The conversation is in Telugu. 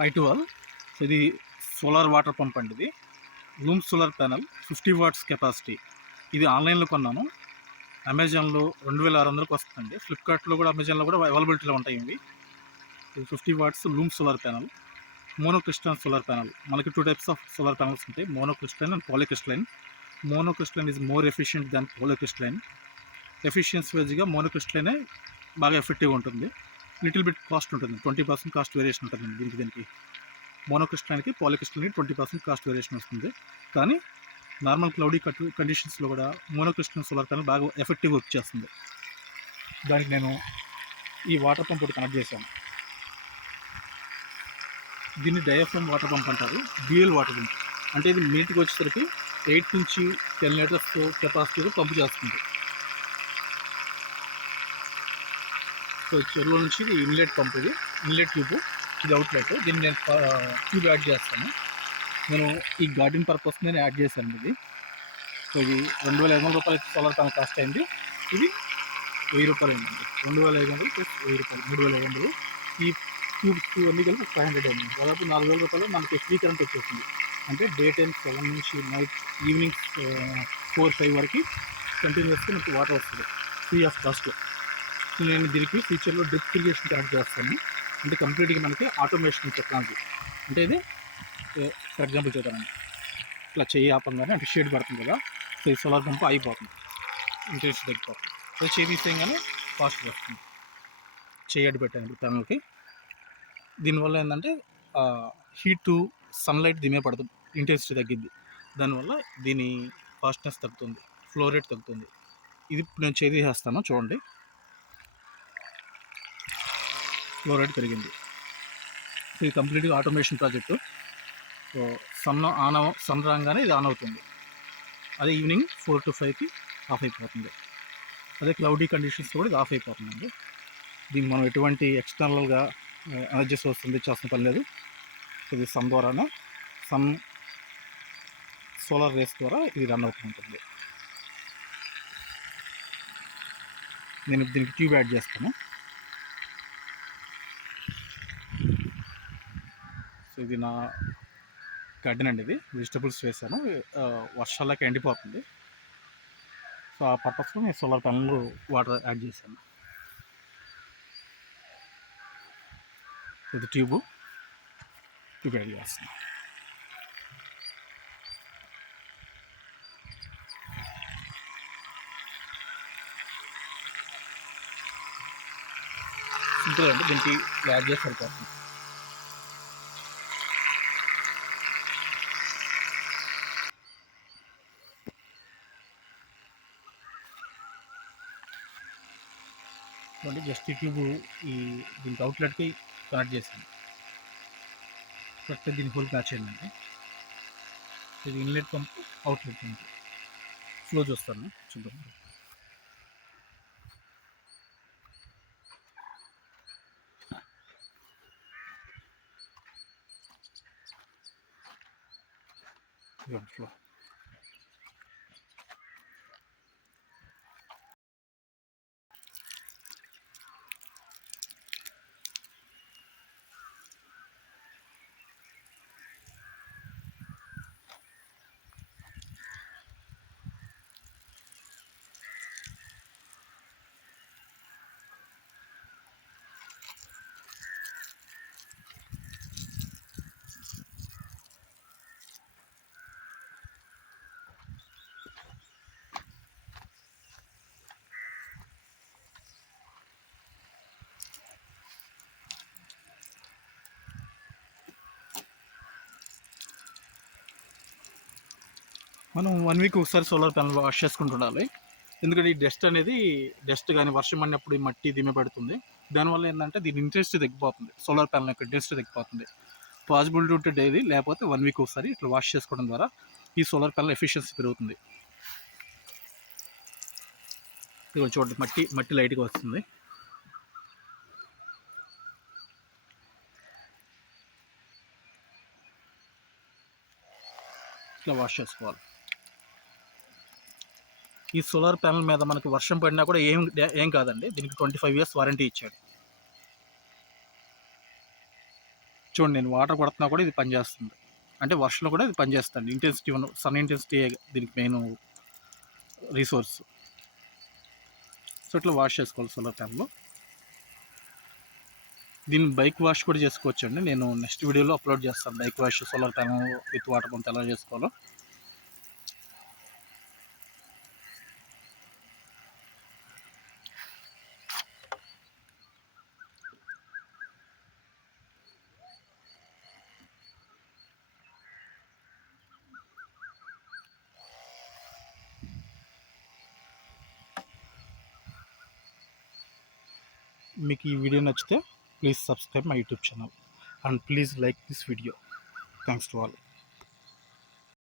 512. సో ఇది సోలార్ వాటర్ పంప్ అండి. ఇది loom solar panel 50 watts capacity. ఇది ఆన్లైన్లో కొన్నాను. అమెజాన్లో 2600కి వస్తుందండి. ఫ్లిప్కార్ట్లో కూడా అమెజాన్లో కూడా అవైలబిలిటీలో ఉంటాయి ఇవి. 50 watts loom solar panel, monocrystalline solar panel. మనకి 2 టైప్స్ ఆఫ్ సోలార్ ప్యానల్స్ ఉంటాయి, monocrystalline and polycrystalline. Monocrystalline is more efficient than polycrystalline. Efficiency వైజ్గా మోనోక్రిస్టలైనే బాగా ఎఫెక్టివ్గా ఉంటుంది. లిటిల్ బిట్ కాస్ట్ ఉంటుంది, 20% కాస్ట్ వేరియేషన్ ఉంటుంది దీనికి. మోనోక్రిస్టలైన్కి పాలీక్రిస్టలైన్కి 20% కాస్ట్ వేరియేషన్ వస్తుంది. కానీ నార్మల్ క్లౌడీ కండిషన్స్లో కూడా మోనోక్రిస్టలైన్ సోలార్ ప్యానల్ బాగా ఎఫెక్టివ్గా వర్క్ చేస్తుంది. దానికి నేను ఈ వాటర్ పంప్ ఒకటి కనెక్ట్ చేశాను. దీన్ని డయాఫ్రమ్ వాటర్ పంప్ అంటారు, డ్యూయల్ వాటర్ పంప్. అంటే ఇది మినిట్కి వచ్చేసరికి 8 నుంచి 10 లీటర్స్ కెపాసిటీతో పంపు చేస్తుంది. సో చెరువులో నుంచి ఇది ఇన్లెట్ పంప్, ఇది ఇన్లెట్ ట్యూబ్, ఇది అవుట్లెట్. దీన్ని నేను ట్యూబ్ యాడ్ చేస్తాను. నేను ఈ గార్డెన్ పర్పస్ నేను యాడ్ చేశాను ఇది. సో ఇది 2500 రూపాయలు సోలార్ ప్యానల్ కాస్ట్ అయింది. ఇది 1000 రూపాయలు అయిందండి. 2500 ప్లస్ 1000 రూపాయలు, 3500. ఈ ట్యూబ్స్ అన్నీ కలిపి 500 అయింది. దాదాపు 4000 రూపాయలు మనకి ఫ్రీ కరెంట్ వచ్చేసింది. అంటే డే టైం 7 నుంచి నైట్ ఈవినింగ్ 4-5 వరకు కంటిన్యూస్గా మనకి వాటర్ వస్తుంది ఫ్రీ ఆఫ్ కాస్ట్లో. సో నేను దీనికి ఫ్యూచర్లో డ్రిప్ ఇరిగేషన్ కనెక్ట్ చేస్తాను. అంటే కంప్లీట్గా మనకి ఆటోమేషన్ టెక్నాలజీ. అంటే ఇది ఫర్ ఎగ్జాంపుల్ చూద్దామండి, ఇట్లా చెయ్యి ఆపంగానే అంటే షేడ్ పడుతుంది కదా, సో ఈ సోలార్ పంపు అయిపోతుంది, ఇంట్రెస్ట్ తగ్గిపోతుంది. సో చేయి తీసేయగానే ఫాస్ట్ వస్తుంది. చేయి అడ్డు పెట్టాను ఇప్పుడు ప్యానల్కి. దీనివల్ల ఏంటంటే హీట్ సన్లైట్ దీని మీద పడుతుంది, ఇంటెన్సిటీ తగ్గిద్ది. దానివల్ల దీని ఫాస్ట్నెస్ తగ్గుతుంది, ఫ్లో రేట్ తగ్గుతుంది. ఇది ఇప్పుడు నేను చేయి తీసేస్తాను చూడండి, ఫ్లో రేట్ పెరిగింది. సో ఇది కంప్లీట్గా ఆటోమేషన్ ప్రాజెక్టు. సో సన్ రాగానే ఇది ఆన్ అవుతుంది. అదే ఈవినింగ్ 4 to 5కి ఆఫ్ అయిపోతుంది. అదే క్లౌడీ కండిషన్స్ కూడా ఇది ఆఫ్ అయిపోతుందండి. దీన్ని మనం ఎటువంటి ఎక్స్టర్నల్గా ఎనర్జీ సోర్స్ అందించాల్సిన పని లేదు. ఇది సన్ ద్వారానే, సన్ సోలార్ రేస్ ద్వారా ఇది రన్ అవుతుంటుంది. నేను దీనికి ట్యూబ్ యాడ్ చేస్తాను. సో ఇది నా గార్డెన్ అండి, ఇది వెజిటబుల్స్ వేసాను. వర్షాలకి ఎండిపోతుంది. సో ఆ పర్పస్లో నేను సోలార్ ప్యానల్ వాటర్ యాడ్ చేశాను. ఇది ట్యూబ్ యాడ్ చేస్తాను. సింపుల్ అంటే దీనికి యాడ్ చేసి సరిపోతుంది. జస్ట్ ఈ ట్యూబ్ దీనికి అవుట్లెట్కి కనెక్ట్ చేశాను. కరెక్ట్గా దీని ఫుల్ మ్యాచ్ అయిందంటే ఇది inlet pump, outlet pump. Flow చూస్తాను, చూద్దాం. ఫ్లో మనం 1 వీక్ ఒకసారి సోలార్ ప్యానల్ వాష్ చేసుకుంటుండాలి. ఎందుకంటే ఈ డస్ట్ కానీ వర్షం పడినప్పుడు ఈ మట్టి దిమ్మె పడుతుంది. దానివల్ల ఏంటంటే దీని ఇంట్రెస్ట్ తగ్గిపోతుంది, సోలార్ ప్యానల్ యొక్క ఇంట్రెస్ట్ తగ్గిపోతుంది. పాసిబిలిటీ ఉంటే డైలీ, లేకపోతే 1 వీక్ ఒకసారి ఇట్లా వాష్ చేసుకోవడం ద్వారా ఈ సోలార్ ప్యానల్ ఎఫిషియన్సీ పెరుగుతుంది. ఇది చూడండి, మట్టి లైట్గా వస్తుంది. ఇట్లా వాష్ చేసుకోవాలి. ఈ సోలార్ ప్యానల్ మీద మనకి వర్షం పడినా కూడా ఏం కాదండి. దీనికి 25 years వారంటీ ఇచ్చాడు. చూడండి నేను వాటర్ కొడుతున్నా కూడా ఇది పనిచేస్తుంది. అంటే వర్షంలో కూడా ఇది పనిచేస్తుంది. ఇంటెన్సిటీ సన్ ఇంటెన్సిటీ దీనికి మెయిన్ రిసోర్స్. సో ఇట్లా వాష్ చేసుకోవాలి సోలార్ ప్యానెల్. దీన్ని బైక్ వాష్ కూడా చేసుకోవచ్చు అండి. నేను నెక్స్ట్ వీడియోలో అప్లోడ్ చేస్తాను bike wash solar panel with water pump ఎలా చేసుకోవాలో. మీకు ఈ వీడియో నచ్చితే please subscribe my YouTube channel and please like this video. Thanks to all.